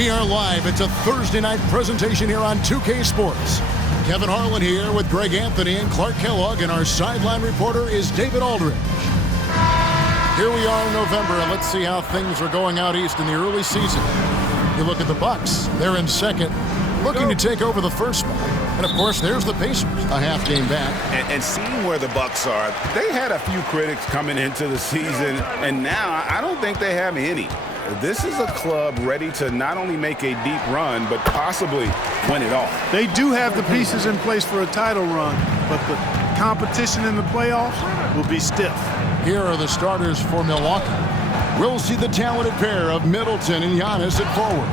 We are live. It's a Thursday night presentation here on 2K Sports. Kevin Harlan here with Greg Anthony and Clark Kellogg, and our sideline reporter is David Aldridge. Here we are in November, and let's see how things are going out east in the early season. You look at the Bucks. They're in second, looking to take over the first spot. And, of course, there's the Pacers, a half game back. And seeing where the Bucks are, they had a few critics coming into the season, and now I don't think they have any. This is a club ready to not only make a deep run, but possibly win it all. They do have the pieces in place for a title run, but the competition in the playoffs will be stiff. Here are the starters for Milwaukee. We'll see the talented pair of Middleton and Giannis at forward.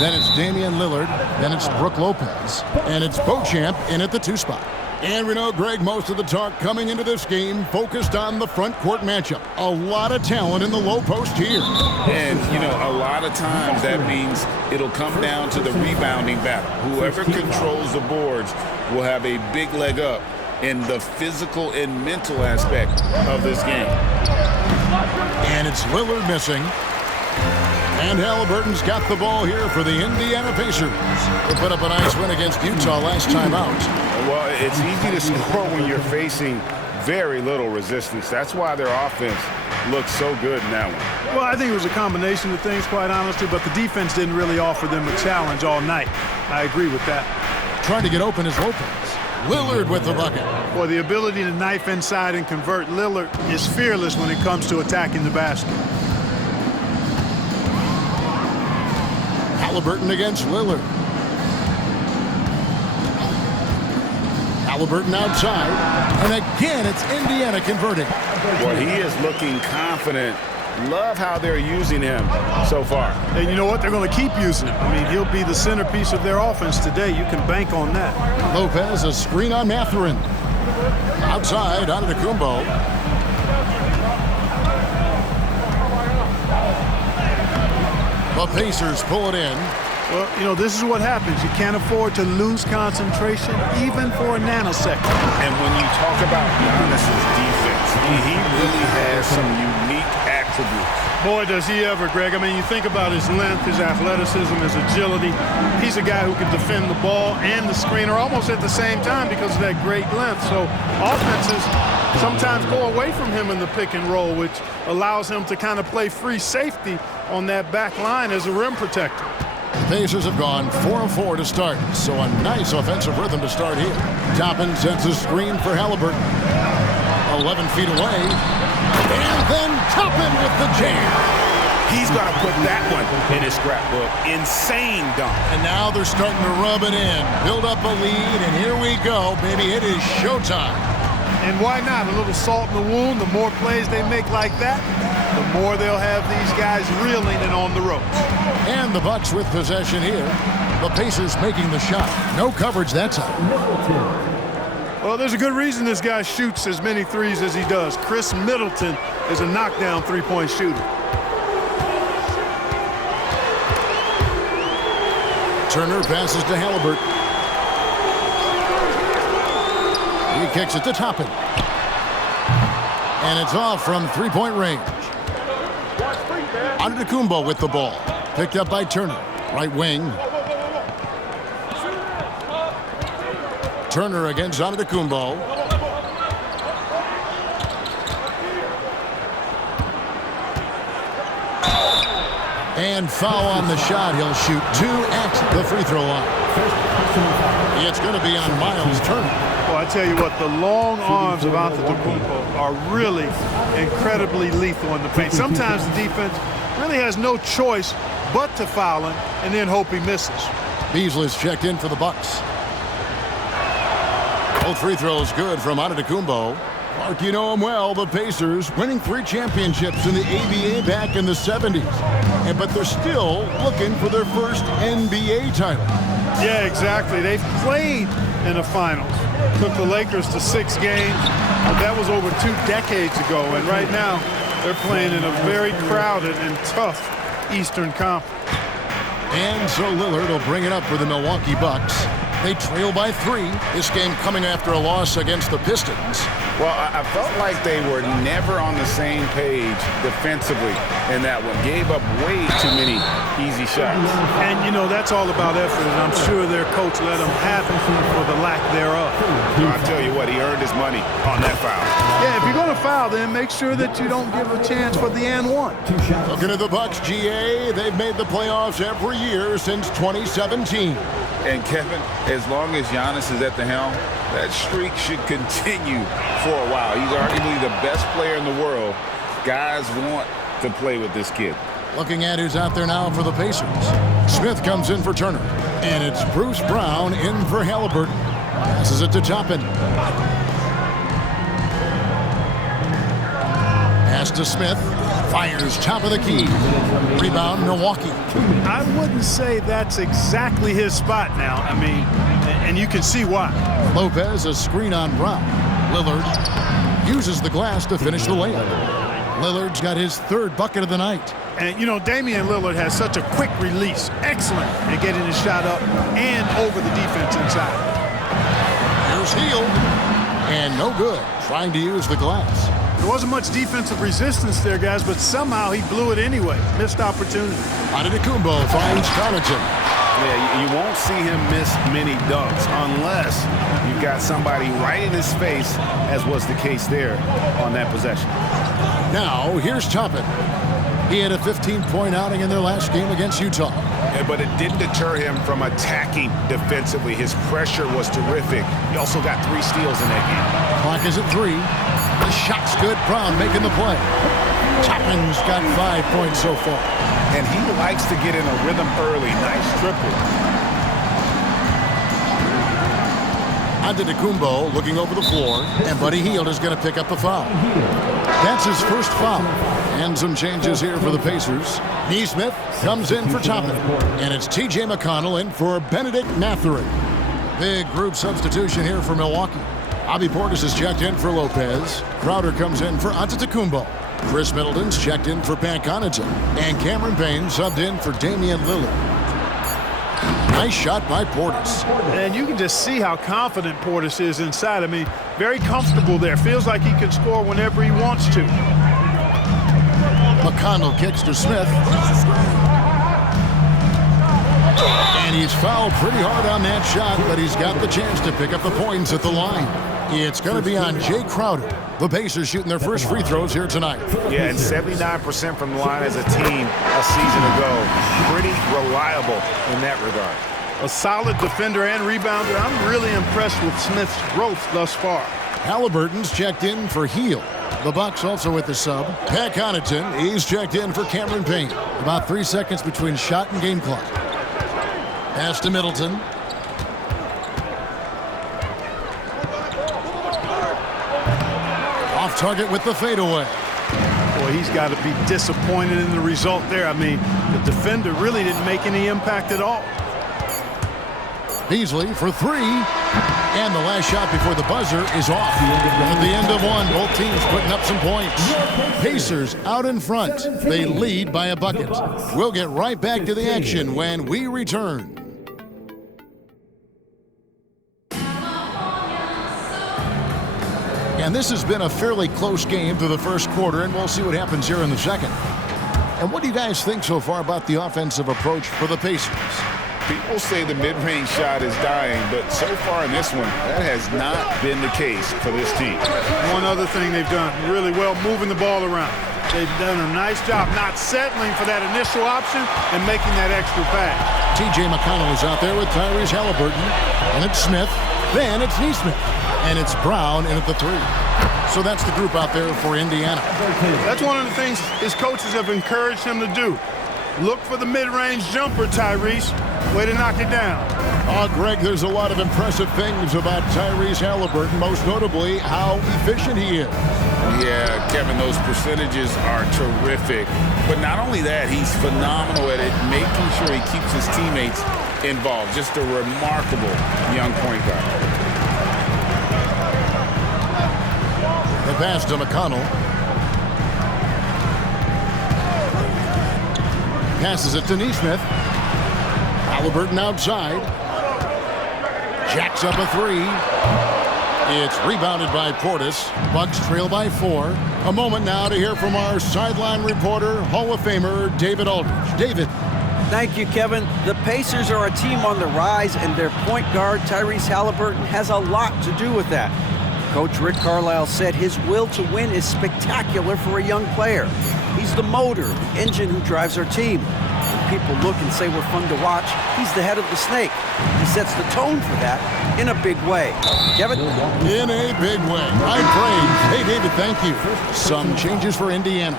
Then it's Damian Lillard, then it's Brook Lopez, and it's Beauchamp in at the 2 spot. And we know, Greg, most of the talk coming into this game focused on the front court matchup. A lot of talent in the low post here. And, you know, a lot of times that means it'll come down to the rebounding battle. Whoever controls the boards will have a big leg up in the physical and mental aspect of this game. And it's Lillard missing. And Halliburton's got the ball here for the Indiana Pacers. They put up a nice win against Utah last time out. Well, it's easy to score when you're facing very little resistance. That's why their offense looks so good in that one. Well, I think it was a combination of things, quite honestly, but the defense didn't really offer them a challenge all night. I agree with that. Trying to get open is Lopez. Lillard with the bucket. Well, the ability to knife inside and convert. Lillard is fearless when it comes to attacking the basket. Halliburton against Lillard. Halliburton outside. And again, it's Indiana converting. Well, he is looking confident. Love how they're using him so far. And you know what? They're going to keep using him. I mean, he'll be the centerpiece of their offense today. You can bank on that. Lopez, a screen on Mathurin. Outside, Antetokounmpo. The Pacers pull it in. Well, you know, this is what happens. You can't afford to lose concentration even for a nanosecond. And when you talk about Giannis's defense, he really has some unique attributes. Boy, does he ever, Greg. I mean, you think about his length, his athleticism, his agility. He's a guy who can defend the ball and the screener almost at the same time because of that great length. So offenses sometimes go away from him in the pick and roll, which allows him to kind of play free safety on that back line as a rim protector. The Pacers have gone 4 of 4 to start, so a nice offensive rhythm to start here. Toppin sends a screen for Halliburton. 11 feet away. And then Toppin with the jam. He's going to put that one in his scrapbook. Insane dunk. And now they're starting to rub it in. Build up a lead, and here we go, baby. It is showtime. And why not? A little salt in the wound. The more plays they make like that, the more they'll have these guys reeling and on the ropes. And the Bucks with possession here. The Pacers making the shot. No coverage that time. Well, there's a good reason this guy shoots as many threes as he does. Chris Middleton is a knockdown three-point shooter. Turner passes to Halliburton. He kicks it to Toppin. And it's off from three-point range. Antetokounmpo with the ball. Picked up by Turner. Right wing. Turner against Antetokounmpo. And foul on the shot. He'll shoot 2 at the free throw line. It's going to be on Miles Turner. Well, I tell you what, the long arms of Antetokounmpo are really incredibly lethal in the paint. Sometimes the defense really has no choice but to foul him and then hope he misses. Beasley's checked in for the Bucks. Both free throws good from Antetokounmpo. Mark, you know him well, the Pacers winning 3 championships in the ABA back in the 70s. But they're still looking for their first NBA title. Yeah, exactly. They've played in the finals. Took the Lakers to 6 games. That was over 2 decades ago. And right now, they're playing in a very crowded and tough Eastern Conference. And so Lillard will bring it up for the Milwaukee Bucks. They trail by 3. This game coming after a loss against the Pistons. Well, I felt like they were never on the same page defensively in that one. Gave up way too many easy shots. And, you know, that's all about effort, and I'm sure their coach let them have it for the lack thereof. I'll tell you what, he earned his money on that foul. Yeah, if you're going to foul, then make sure that you don't give a chance for the and one. Looking at the Bucks, GA, they've made the playoffs every year since 2017. And Kevin, as long as Giannis is at the helm, that streak should continue for a while. He's arguably the best player in the world. Guys want to play with this kid. Looking at who's out there now for the Pacers. Smith comes in for Turner. And it's Bruce Brown in for Halliburton. Passes it to Toppin. Pass to Smith. Fires top of the key. Rebound, Milwaukee. I wouldn't say that's exactly his spot now. I mean, and you can see why. Lopez, a screen on Brown. Lillard uses the glass to finish the layup. Lillard's got his third bucket of the night. And, you know, Damian Lillard has such a quick release. Excellent at getting his shot up and over the defense inside. Here's Hield. And no good. Trying to use the glass. There wasn't much defensive resistance there, guys, but somehow he blew it anyway. Missed opportunity. Antetokounmpo finds Connaughton. Yeah, you won't see him miss many dunks unless you've got somebody right in his face, as was the case there on that possession. Now, here's Toppin. He had a 15-point outing in their last game against Utah. Yeah, but it didn't deter him from attacking defensively. His pressure was terrific. He also got 3 steals in that game. Clock is at 3. The shot's good. Brown making the play. Toppin's got 5 points so far. And he likes to get in a rhythm early. Nice triple. Antetokounmpo looking over the floor, and Buddy Hield is going to pick up the foul. That's his first foul. And some changes here for the Pacers. Nesmith comes in for Toppin, and it's T.J. McConnell in for Benedict Mathurin. Big group substitution here for Milwaukee. Bobby Portis is checked in for Lopez. Crowder comes in for Antetokounmpo. Chris Middleton's checked in for Pat Connaughton. And Cameron Payne subbed in for Damian Lillard. Nice shot by Portis. And you can just see how confident Portis is inside. I mean, very comfortable there. Feels like he can score whenever he wants to. McConnell kicks to Smith. And he's fouled pretty hard on that shot, but he's got the chance to pick up the points at the line. It's going to be on Jay Crowder. The Pacers shooting their first free throws here tonight. Yeah, and 79% from the line as a team a season ago. Pretty reliable in that regard. A solid defender and rebounder. I'm really impressed with Smith's growth thus far. Halliburton's checked in for Hield. The Bucks also with the sub. Pat Connaughton, he's checked in for Cameron Payne. About 3 seconds between shot and game clock. Pass to Middleton. Off target with the fadeaway. Boy, he's got to be disappointed in the result there. I mean, the defender really didn't make any impact at all. Beasley for 3. And the last shot before the buzzer is off. At the end of one, both teams putting up some points. Pacers out in front. They lead by a bucket. We'll get right back to the action when we return. And this has been a fairly close game through the first quarter, and we'll see what happens here in the second. And what do you guys think so far about the offensive approach for the Pacers? People say the mid-range shot is dying, but so far in this one, that has not been the case for this team. One other thing they've done really well, moving the ball around. They've done a nice job not settling for that initial option and making that extra pass. T.J. McConnell is out there with Tyrese Halliburton. And it's Smith. Then it's Nesmith. And it's Brown in at the 3. So that's the group out there for Indiana. That's one of the things his coaches have encouraged him to do. Look for the mid-range jumper, Tyrese. Way to knock it down. Oh, Greg, there's a lot of impressive things about Tyrese Halliburton, most notably how efficient he is. Yeah, Kevin, those percentages are terrific. But not only that, he's phenomenal at it, making sure he keeps his teammates involved. Just a remarkable young point guard. The pass to McConnell. Passes it to Nesmith. Halliburton outside. Jacks up a 3. It's rebounded by Portis. Bucks trail by 4. A moment now to hear from our sideline reporter, Hall of Famer David Aldridge. David. Thank you, Kevin. The Pacers are a team on the rise, and their point guard, Tyrese Halliburton, has a lot to do with that. Coach Rick Carlisle said his will to win is spectacular for a young player. He's the motor, the engine who drives our team. When people look and say we're fun to watch, he's the head of the snake. He sets the tone for that in a big way. Kevin? In a big way. I'm praised. Hey, David, thank you. Some changes for Indiana.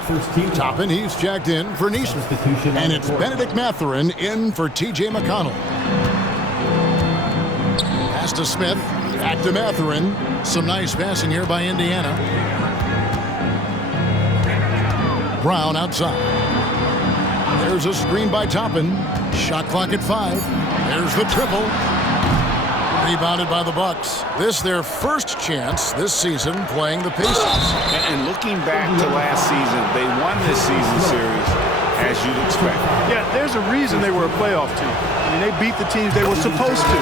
Toppin, he's checked in for Nesmith. And it's Benedict Mathurin in for T.J. McConnell. Pass to Smith. Back to Mathurin. Some nice passing here by Indiana. Brown outside. There's a screen by Toppin. Shot clock at 5. There's the triple. Rebounded by the Bucks. This their first chance this season playing the Pacers. And looking back to last season, they won this season series as you'd expect. Yeah, there's a reason they were a playoff team. I mean, they beat the teams they were supposed to.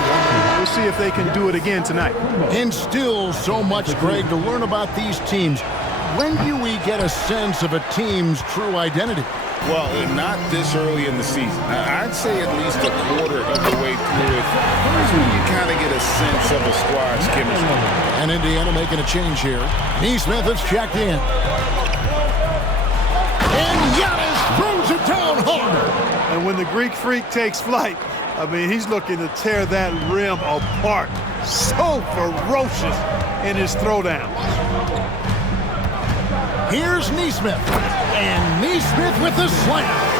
We'll see if they can do it again tonight. And still so much, Greg, to learn about these teams. When do we get a sense of a team's true identity? Well, not this early in the season. I'd say at least a quarter of the way through it. You kind of get a sense of a squad's chemistry. And Indiana making a change here. Nesmith has checked in. And Giannis throws it down hard. And when the Greek Freak takes flight, I mean, he's looking to tear that rim apart. So ferocious in his throwdown. Here's Nesmith. And Nesmith with the slam.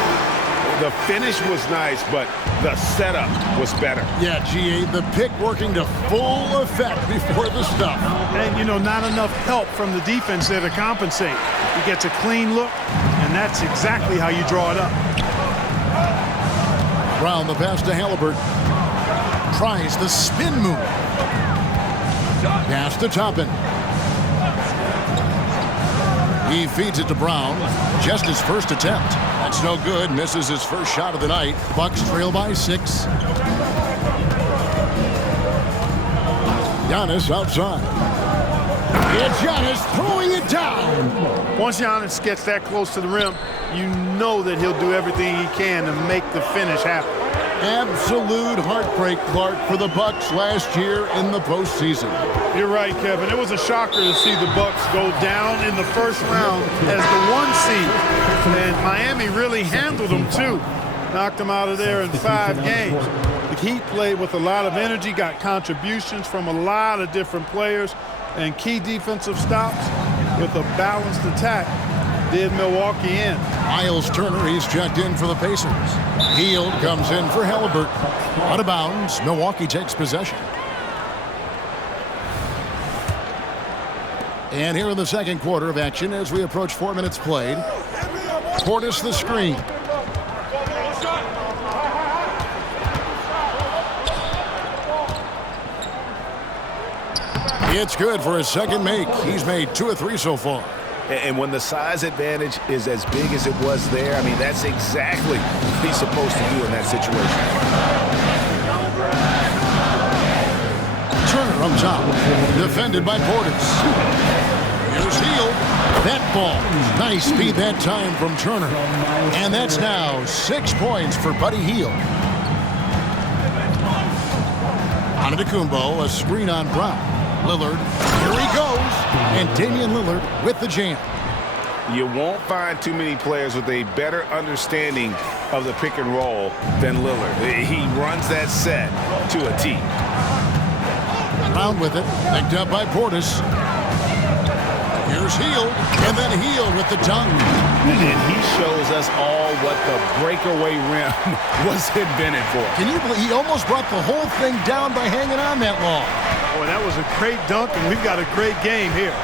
The finish was nice, but the setup was better. Yeah, G.A., the pick working to full effect before the stuff. And, you know, not enough help from the defense there to compensate. He gets a clean look, and that's exactly how you draw it up. Brown, the pass to Halliburton. Tries the spin move. Pass to Toppin. He feeds it to Brown. Just his first attempt. That's no good. Misses his first shot of the night. Bucks trail by 6. Giannis outside. It's Giannis throwing it down. Once Giannis gets that close to the rim, you know that he'll do everything he can to make the finish happen. Absolute heartbreak, Clark, for the Bucks last year in the postseason. You're right, Kevin. It was a shocker to see the Bucks go down in the first round as the 1 seed. And Miami really handled them, too. Knocked them out of there in 5 games. The Heat played with a lot of energy, got contributions from a lot of different players, and key defensive stops with a balanced attack did Milwaukee in. Miles Turner, he's checked in for the Pacers. Hield comes in for Halliburton. Out of bounds, Milwaukee takes possession. And here in the second quarter of action as we approach 4 minutes played. Portis the screen. It's good for his second make. He's made 2 of 3 so far. And when the size advantage is as big as it was there, I mean, that's exactly what he's supposed to do in that situation. Turner up top. Defended by Portis. Here's Hield. That ball. Nice speed that time from Turner. And that's now 6 points for Buddy Hield. Antetokounmpo, a screen on Brown. Lillard, here he goes, and Damian Lillard with the jam. You won't find too many players with a better understanding of the pick and roll than Lillard. He runs that set to a T. Brown with it, picked up by Portis. Here's Hield, and then Hield with the dunk. And he shows us all what the breakaway rim was invented for. Can you believe he almost brought the whole thing down by hanging on that long? Boy, that was a great dunk, and we've got a great game here.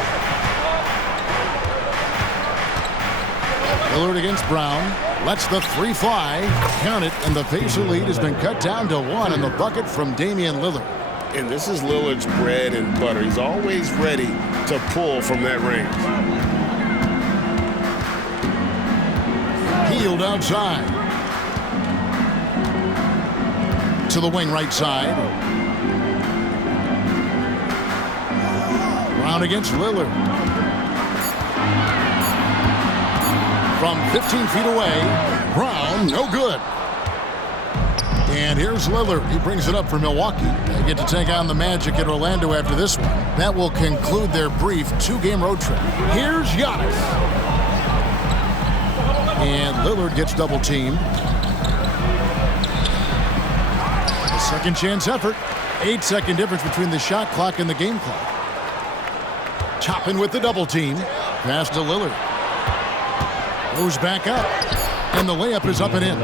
Lillard against Brown. Lets the 3 fly. Count it, and the Pacer lead has been cut down to 1 in the bucket from Damian Lillard. And this is Lillard's bread and butter. He's always ready to pull from that range. Hield outside. To the wing right side. Brown against Lillard. From 15 feet away, Brown, no good. And here's Lillard. He brings it up for Milwaukee. They get to take on the Magic at Orlando after this one. That will conclude their brief 2-game road trip. Here's Giannis. And Lillard gets double teamed. A second chance effort. 8-second difference between the shot clock and the game clock. Chopping with the double team. Pass to Lillard. Goes back up. And the layup is up and in.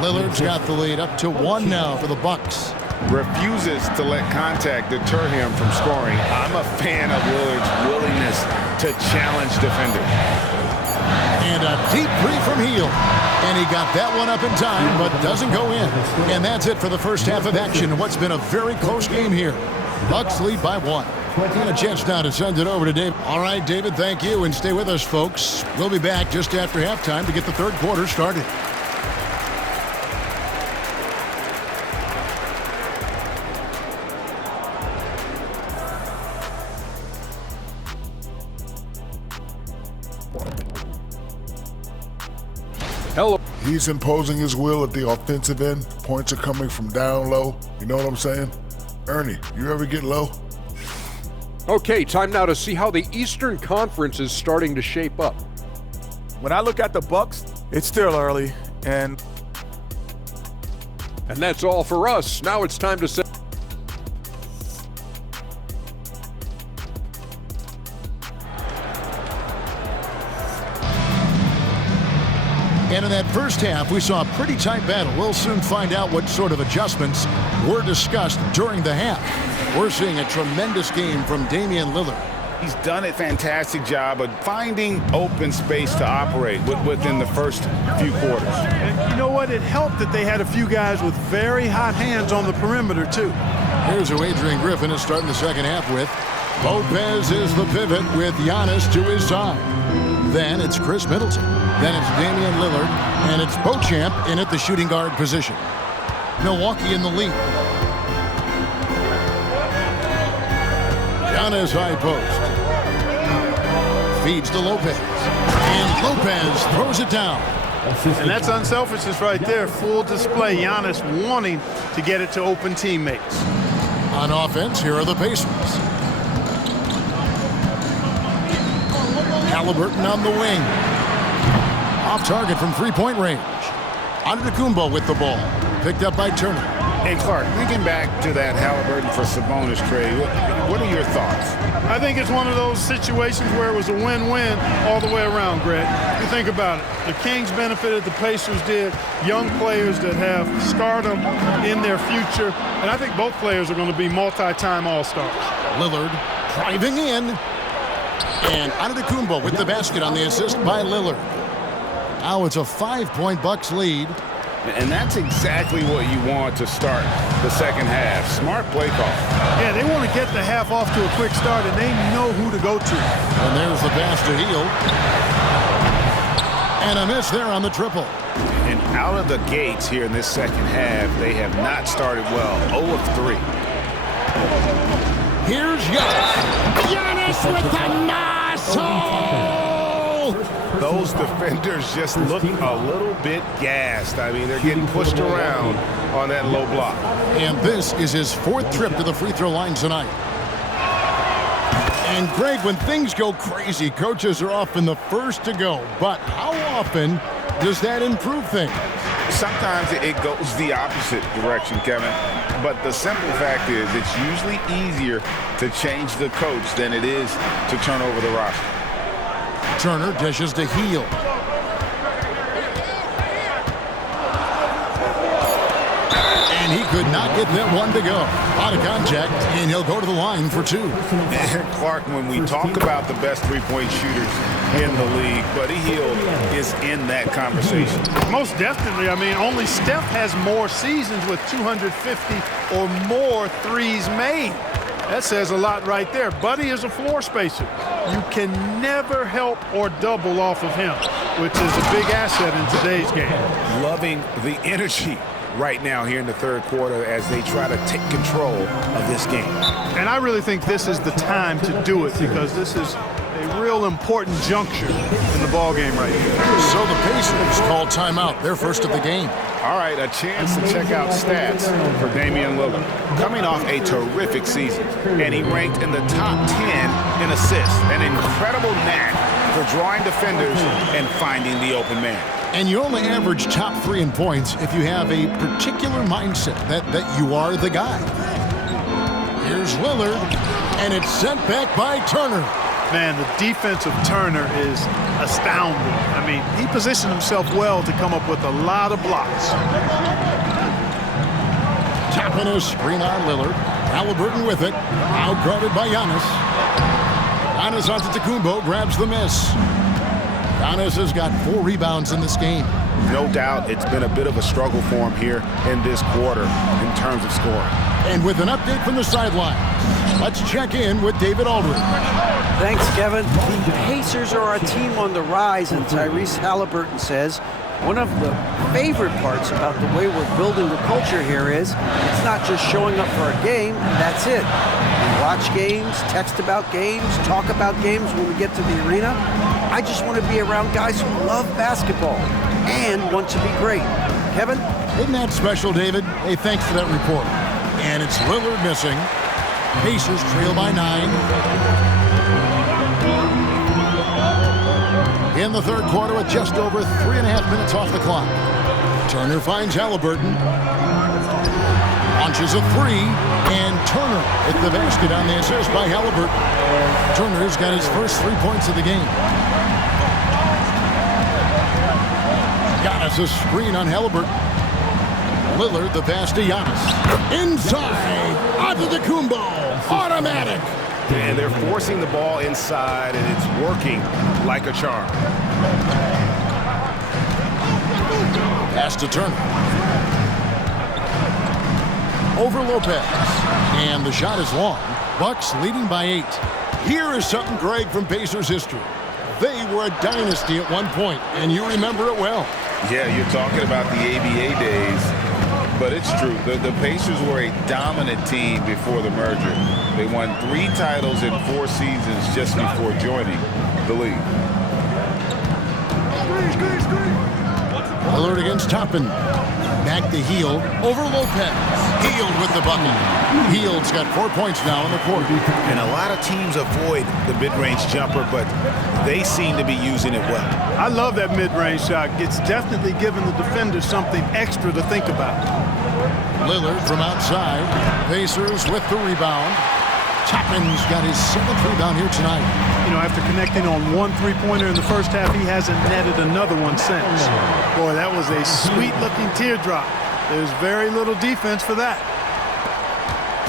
Lillard's got the lead up to 1 now for the Bucks. Refuses to let contact deter him from scoring. I'm a fan of Lillard's willingness to challenge defenders. And a deep three from Hield. And he got that one up in time, but doesn't go in. And that's it for the first half of action in what's been a very close game here. Bucks lead by 1. And a chance now to send it over to David. All right, David, thank you. And stay with us, folks. We'll be back just after halftime to get the third quarter started. Hello. He's imposing his will at the offensive end. Points are coming from down low. You know what I'm saying? Ernie, you ever get low? Okay, time now to see how the Eastern Conference is starting to shape up. When I look at the Bucks, it's still early, and that's all for us. Now it's time to set. And in that first half, we saw a pretty tight battle. We'll soon find out what sort of adjustments were discussed during the half. We're seeing a tremendous game from Damian Lillard. He's done a fantastic job of finding open space to operate within the first few quarters. And you know what? It helped that they had a few guys with very hot hands on the perimeter, too. Here's who Adrian Griffin is starting the second half with. Lopez is the pivot with Giannis to his side. Then it's Chris Middleton. Then it's Damian Lillard. And it's Beauchamp in at the shooting guard position. Milwaukee in the lead. Giannis high post. Feeds to Lopez. And Lopez throws it down. And that's unselfishness right there. Full display. Giannis wanting to get it to open teammates. On offense, here are the Pacers. Halliburton on the wing. Off target from three-point range. Antetokounmpo with the ball. Picked up by Turner. Hey, Clark, thinking back to that Halliburton for Sabonis trade, what are your thoughts? I think it's one of those situations where it was a win-win all the way around, Greg. You think about it. The Kings benefited, the Pacers did. Young players that have stardom in their future. And I think both players are going to be multi-time All-Stars. Lillard driving in. And Antetokounmpo with the basket on the assist by Lillard. Now it's a 5-point Bucks lead. And that's exactly what you want to start the second half. Smart play call. Yeah, they want to get the half off to a quick start, and they know who to go to. And there's the pass to Hield. And a miss there on the triple. And out of the gates here in this second half, they have not started well. 0 of 3. Here's Giannis. Giannis with the muscle! Those defenders just look a little bit gassed. I mean, they're getting pushed around on that low block. And this is his 4th trip to the free throw line tonight. And Greg, when things go crazy, coaches are often the first to go. But how often does that improve things? Sometimes it goes the opposite direction, Kevin. But the simple fact is it's usually easier to change the coach than it is to turn over the roster. Turner dishes to Hield. And he could not get that one to go. Out of contact, and he'll go to the line for 2. And Clark, when we talk about the best three-point shooters in the league, Buddy Hield is in that conversation. Most definitely. I mean, only Steph has more seasons with 250 or more threes made. That says a lot right there. Buddy is a floor spacer. You can never help or double off of him, which is a big asset in today's game. Loving the energy right now here in the third quarter as they try to take control of this game. And I really think this is the time to do it because this is a real important juncture in the ball game right here. So the Pacers call timeout, their first of the game. All right, a chance to check out stats for Damian Lillard. Coming off a terrific season, and he ranked in the top 10 in assists. An incredible knack for drawing defenders and finding the open man. And you only average top 3 in points if you have a particular mindset that you are the guy. Here's Lillard, and it's sent back by Turner. Man, the defense of Turner is astounding. I mean, he positioned himself well to come up with a lot of blocks. Tapping a screen on Lillard. Halliburton with it. Outguarded by Giannis. Giannis Antetokounmpo grabs the miss. Giannis has got 4 rebounds in this game. No doubt it's been a bit of a struggle for him here in this quarter in terms of scoring. And with an update from the sideline, let's check in with David Aldridge. Thanks, Kevin. The Pacers are a team on the rise, and Tyrese Halliburton says one of the favorite parts about the way we're building the culture here is it's not just showing up for a game, and that's it. We watch games, text about games, talk about games when we get to the arena. I just want to be around guys who love basketball and want to be great. Kevin? Isn't that special, David? Hey, thanks for that report. And it's Lillard missing. Pacers trail by 9. In the third quarter with just over 3.5 minutes off the clock. Turner finds Halliburton. Launches a 3, and Turner hit the basket on the assist by Halliburton. Turner's got his first 3 points of the game. Giannis a screen on Halliburton. Lillard the pass to Giannis. Inside, Antetokounmpo, automatic. And they're forcing the ball inside, and it's working like a charm. Pass to Turner. Over Lopez. And the shot is long. Bucks leading by 8. Here is something, Greg, from Pacers history. They were a dynasty at one point, and you remember it well. Yeah, you're talking about the ABA days, but it's true. The Pacers were a dominant team before the merger. They won 3 titles in 4 seasons just before joining the league. Lillard against Toppin. Back to Hield. Over Lopez. Hield with the bucket. Hield's got 4 points now in the quarter. And a lot of teams avoid the mid-range jumper, but they seem to be using it well. I love that mid-range shot. It's definitely giving the defender something extra to think about. Lillard from outside. Pacers with the rebound. Toppin's got his 7th rebound here tonight. You know, after connecting on 1 3-pointer in the first half, he hasn't netted another one since. Boy, that was a sweet-looking teardrop. There's very little defense for that.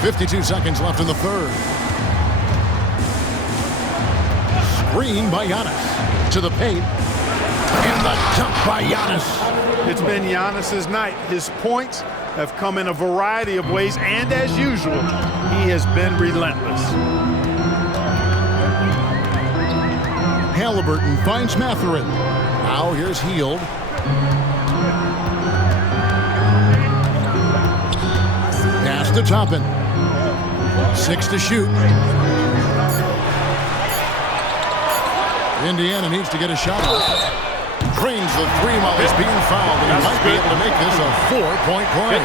52 seconds left in the third. Screen by Giannis. To the paint. And the dunk by Giannis. It's been Giannis's night. His points have come in a variety of ways, and as usual, he has been relentless. Halliburton finds Mathurin. Now here's Hield. Pass to Toppin. 6 to shoot. Indiana needs to get a shot off. Drains the 3 while he's being fouled, and he might be able to make this a 4-point play.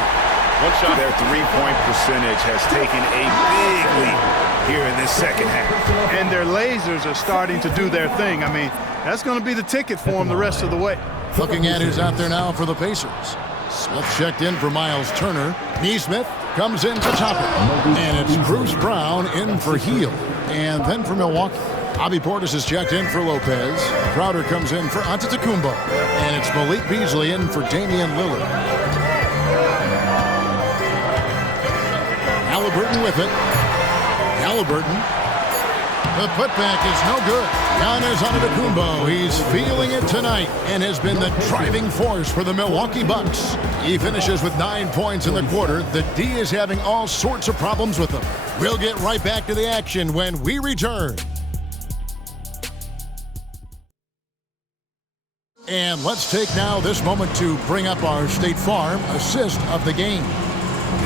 One shot. Their 3-point percentage has taken a big leap here in this second half. And their lasers are starting to do their thing. I mean, that's going to be the ticket for them the rest of the way. Looking at who's out there now for the Pacers. Smith checked in for Miles Turner. Neesmith comes in to top it. And it's Bruce Brown in for Hield. And then for Milwaukee, Bobby Portis is checked in for Lopez. Crowder comes in for Antetokounmpo. And it's Malik Beasley in for Damian Lillard. Halliburton with it. Halliburton. The putback is no good. Giannis Antetokounmpo, he's feeling it tonight and has been the driving force for the Milwaukee Bucks. He finishes with 9 points in the quarter. The D is having all sorts of problems with him. We'll get right back to the action when we return. And let's take now this moment to bring up our State Farm assist of the game.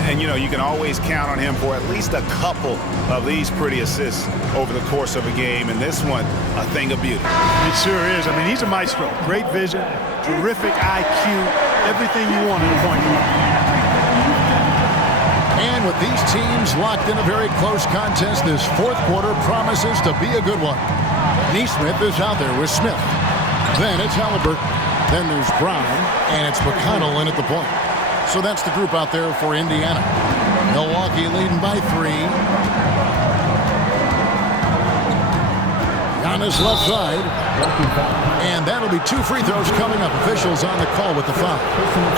And, you know, you can always count on him for at least a couple of these pretty assists over the course of a game. And this one, a thing of beauty. It sure is. I mean, he's a maestro. Great vision, terrific IQ, everything you want in a point guard. And with these teams locked in a very close contest, this fourth quarter promises to be a good one. Neesmith is out there with Smith. Then it's Halliburton. Then there's Brown, and it's McConnell in at the point. So that's the group out there for Indiana. Milwaukee leading by 3. Giannis left side. And that'll be 2 free throws coming up. Officials on the call with the foul.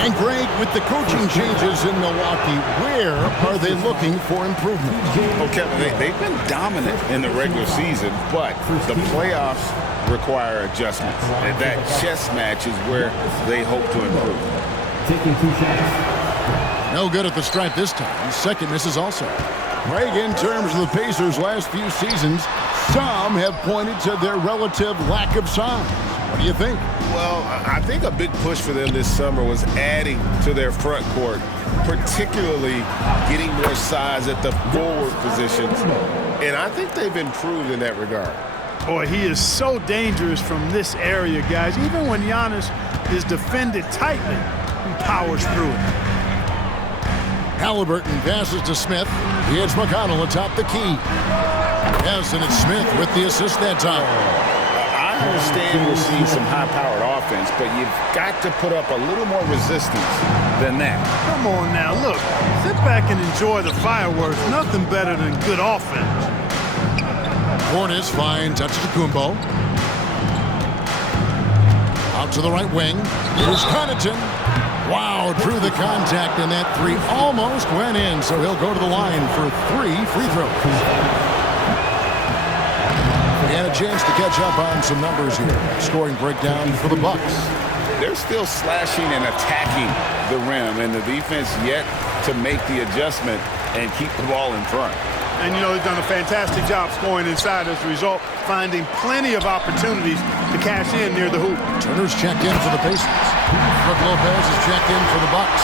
And Greg, with the coaching changes in Milwaukee, where are they looking for improvement? Well, Kevin, they've been dominant in the regular season, but the playoffs require adjustments. And that chess match is where they hope to improve. Taking 2 shots. No good at the stripe this time. Second misses also. Greg, in terms of the Pacers' last few seasons, some have pointed to their relative lack of size. What do you think? Well, I think a big push for them this summer was adding to their front court, particularly getting more size at the forward positions. And I think they've improved in that regard. Boy, he is so dangerous from this area, guys. Even when Giannis is defended tightly, he powers through it. Halliburton passes to Smith. Here's McConnell atop the key. Yes, and it's Smith with the assist that time. I understand we're seeing some high-powered offense, but you've got to put up a little more resistance than that. Come on now, look. Sit back and enjoy the fireworks. Nothing better than good offense. Cornish finds Antetokounmpo. Out to the right wing. Here's Connaughton. Wow, drew the contact, and that 3 almost went in, so he'll go to the line for 3 free throws. And a chance to catch up on some numbers here. Scoring breakdown for the Bucks. They're still slashing and attacking the rim, and the defense yet to make the adjustment and keep the ball in front. And, you know, they've done a fantastic job scoring inside as a result, finding plenty of opportunities to cash in near the hoop. Turner's checked in for the Pacers. Brook Lopez is checked in for the Bucks.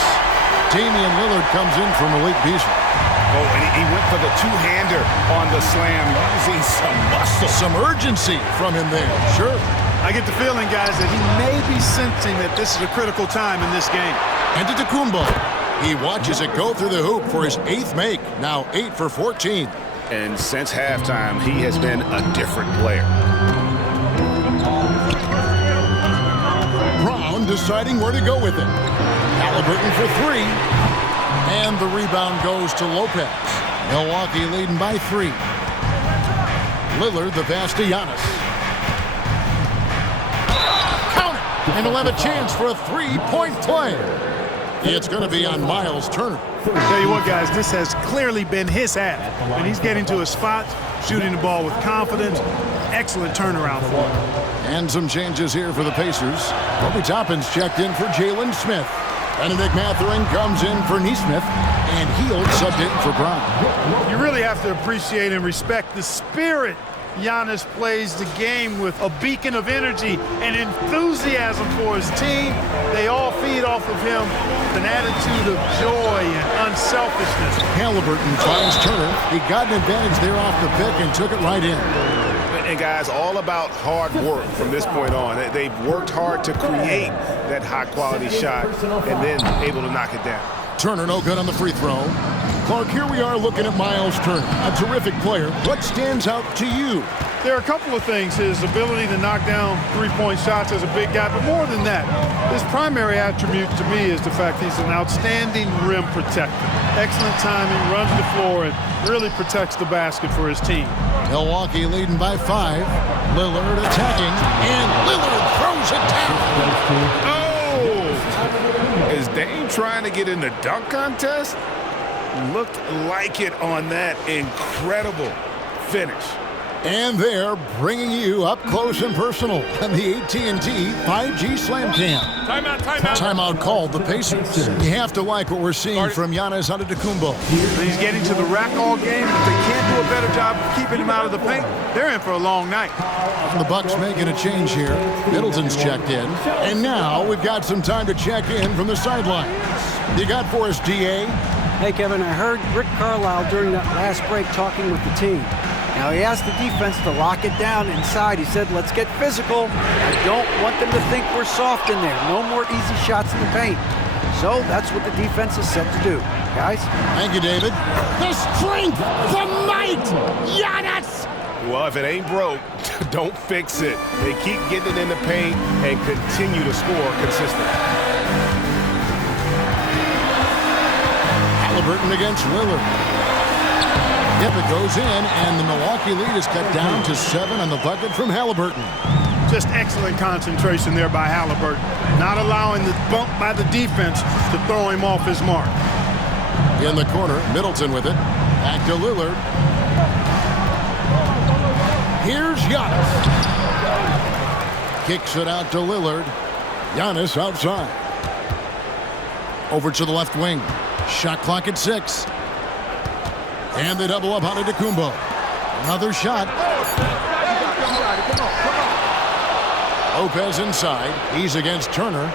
Damian Lillard comes in for Malik Beasley. Oh, and he went for the 2-hander on the slam, using some muscle. Some urgency from him there. Sure. I get the feeling, guys, that he may be sensing that this is a critical time in this game. Antetokounmpo. He watches it go through the hoop for his 8th make. Now 8 for 14. And since halftime, he has been a different player. Brown deciding where to go with it. Halliburton for 3. And the rebound goes to Lopez. Milwaukee leading by 3. Lillard the pass to Giannis. Count it! And he'll have a chance for a 3-point play. It's going to be on Miles Turner. Tell you what, guys, this has clearly been his half. And he's getting to his spot, shooting the ball with confidence. Excellent turnaround for him. And some changes here for the Pacers. Obi Toppin's checked in for Jalen Smith. Benedict Mathurin comes in for Neesmith. And Hield subbed in for Brown. You really have to appreciate and respect the spirit Giannis plays the game with, a beacon of energy and enthusiasm for his team. They all feed off of him with an attitude of joy and unselfishness. Halliburton finds Turner. He got an advantage there off the pick and took it right in. And, guys, all about hard work from this point on. They've worked hard to create that high-quality shot and then able to knock it down. Turner no good on the free throw. Clark, here we are looking at Miles Turner, a terrific player. What stands out to you? There are a couple of things. His ability to knock down three-point shots as a big guy, but more than that, his primary attribute to me is the fact he's an outstanding rim protector. Excellent timing, runs the floor, and really protects the basket for his team. Milwaukee leading by 5. Lillard attacking, and Lillard throws it down. Oh! Is Dame trying to get in the dunk contest? Looked like it on that incredible finish. And they're bringing you up close and personal on the AT&T 5G Slam Cam. Timeout. Timeout called the Pacers. You have to like what we're seeing from Giannis Antetokounmpo. He's getting to the rack all game. If they can't do a better job of keeping him out of the paint, they're in for a long night. The Bucks making a change here. Middleton's checked in. And now we've got some time to check in from the sidelines. You got for us, DA? Hey, Kevin, I heard Rick Carlisle during that last break talking with the team. Now, he asked the defense to lock it down inside. He said, let's get physical. I don't want them to think we're soft in there. No more easy shots in the paint. So that's what the defense is set to do. Guys? Thank you, David. The strength, the might, Giannis! Well, if it ain't broke, don't fix it. They keep getting it in the paint and continue to score consistently. Halliburton against Lillard. Yep, it goes in, and the Milwaukee lead is cut down to 7 on the bucket from Halliburton. Just excellent concentration there by Halliburton. Not allowing the bump by the defense to throw him off his mark. In the corner, Middleton with it. Back to Lillard. Here's Giannis. Kicks it out to Lillard. Giannis outside. Over to the left wing. Shot clock at 6. And they double up on Antetokounmpo. Another shot. Lopez inside. He's against Turner.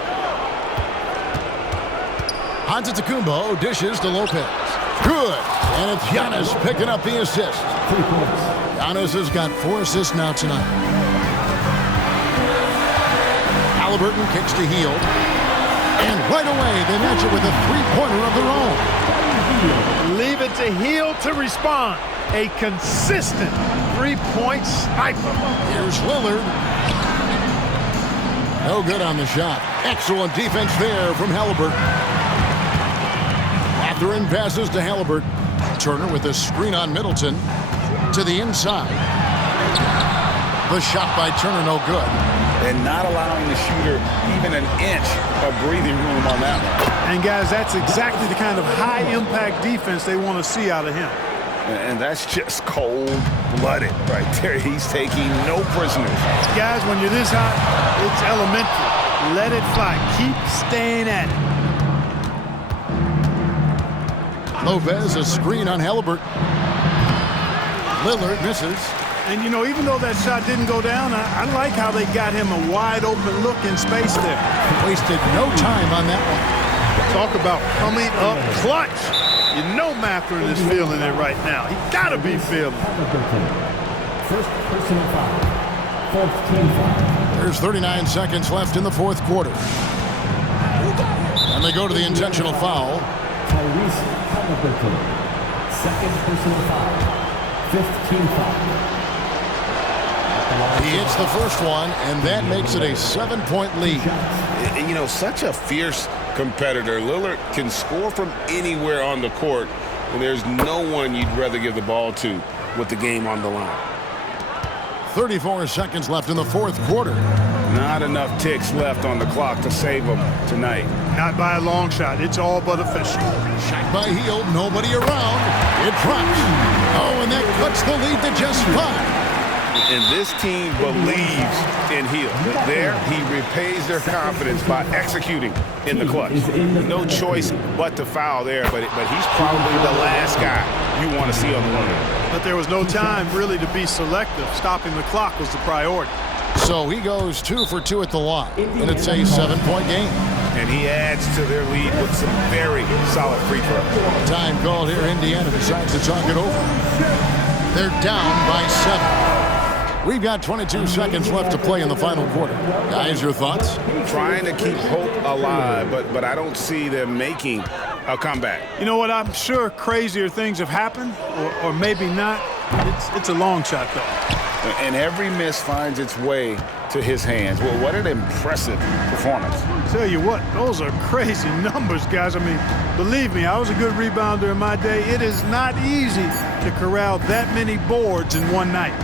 Antetokounmpo dishes to Lopez. Good. And it's Giannis picking up the assist. Giannis has got 4 assists now tonight. Halliburton kicks to Hield. And right away, they match it with a three-pointer of their own. Leave it to Hield to respond. A consistent three-point sniper. Here's Lillard. No good on the shot. Excellent defense there from Halliburton. Mathurin passes to Halliburton. Turner with a screen on Middleton. To the inside. The shot by Turner, no good. And not allowing the shooter even an inch of breathing room on that one. And, guys, that's exactly the kind of high-impact defense they want to see out of him. And that's just cold-blooded right there. He's taking no prisoners. Guys, when you're this hot, it's elementary. Let it fly. Keep staying at it. Lopez, a screen on Halliburton. Lillard misses. And, you know, even though that shot didn't go down, I like how they got him a wide-open look in space there. Wasted no time on that one. Talk about coming up clutch. You know Mathurin is feeling it right now. He got to be feeling it. First personal foul. Fourth team foul. There's 39 seconds left in the fourth quarter. And they go to the intentional foul. Tyrese Halliburton. Second personal foul. Fifth team foul. He hits the first one, and that makes it a 7-point lead. You know, such a fierce competitor. Lillard can score from anywhere on the court, and there's no one you'd rather give the ball to with the game on the line. 34 seconds left in the fourth quarter. Not enough ticks left on the clock to save them tonight. Not by a long shot. It's all but official. Shot by Hield. Nobody around. It drops. Oh, and that cuts the lead to just 5. And this team believes in Hield. There, he repays their confidence by executing in the clutch. No choice but to foul there, but he's probably the last guy you want to see on the line. But there was no time really to be selective. Stopping the clock was the priority. So he goes 2 for 2 at the line, and it's a 7-point game. And he adds to their lead with some very solid free throws. Time called here. Indiana decides to talk it over. They're down by 7. We've got 22 seconds left to play in the final quarter. Guys, your thoughts? Trying to keep hope alive, but I don't see them making a comeback. You know what? I'm sure crazier things have happened, or maybe not. It's a long shot, though. And every miss finds its way to his hands. Well, what an impressive performance. I'll tell you what, those are crazy numbers, guys. I mean, believe me, I was a good rebounder in my day. It is not easy to corral that many boards in one night.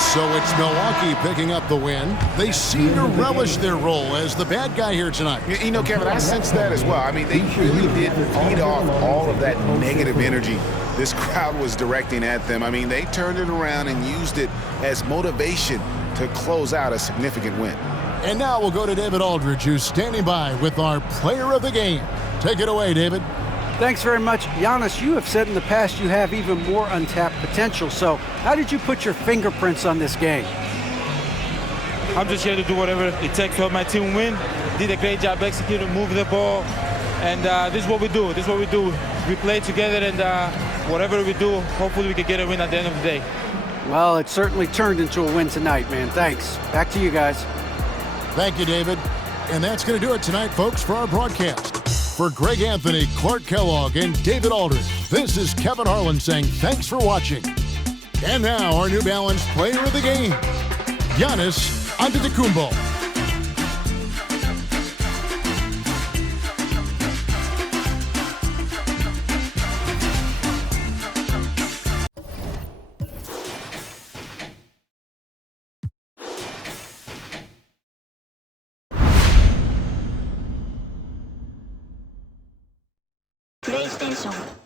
So it's Milwaukee picking up the win. They seem to relish their role as the bad guy here tonight. You know, Kevin, I sense that as well. I mean, they really did feed off all of that negative energy this crowd was directing at them. I mean, they turned it around and used it as motivation to close out a significant win. And now we'll go to David Aldridge, who's standing by with our player of the game. Take it away, David. Thanks very much. Giannis, you have said in the past you have even more untapped potential. So how did you put your fingerprints on this game? I'm just here to do whatever it takes to help my team win. Did a great job executing, moving the ball. And this is what we do. This is what we do. We play together, and whatever we do, hopefully we can get a win at the end of the day. Well, it certainly turned into a win tonight, man. Thanks. Back to you guys. Thank you, David. And that's going to do it tonight, folks, for our broadcast. For Greg Anthony, Clark Kellogg, and David Aldridge, this is Kevin Harlan saying thanks for watching. And now, our New Balance player of the game, Giannis Antetokounmpo. PlayStation